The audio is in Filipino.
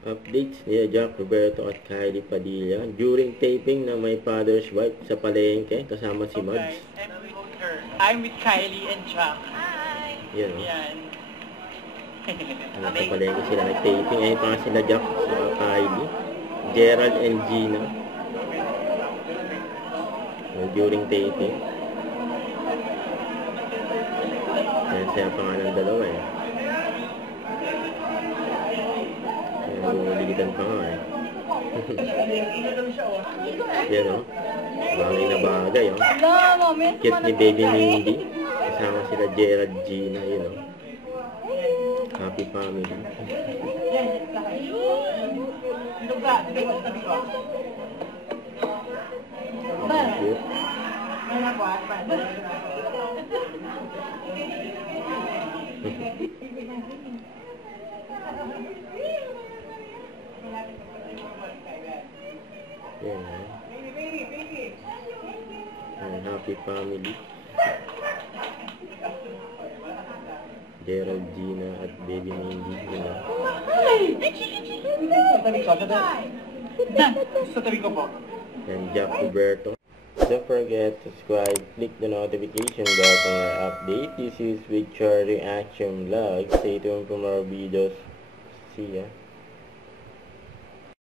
Updates ni Jack Roberto at Kylie Padilla during taping na My Father's Wife sa palengke kasama si Mads. I'm with Kylie and Jack. Hi! Yan, oh. Yan. Sa palengke sila nag-taping. Ayun pa sila Jack sa Kylie, Gerald and Gina during taping. Yan siya pa nga ng dalawa eh. Ligitan pa nga eh. Yan o. Bagay na bagay o. Cute ni Baby Mindy. Kasama sila Gerald, Gina. Yun o. Happy family. Cute. Yan o. Happy family. Gerald, Gina at Baby Mindy. Yun o. Sa tabi ko po. And Jack Roberto. Don't forget to subscribe, click the notification bell for more update. This is Victor Reaction Vlog. Stay tuned for more videos. See ya.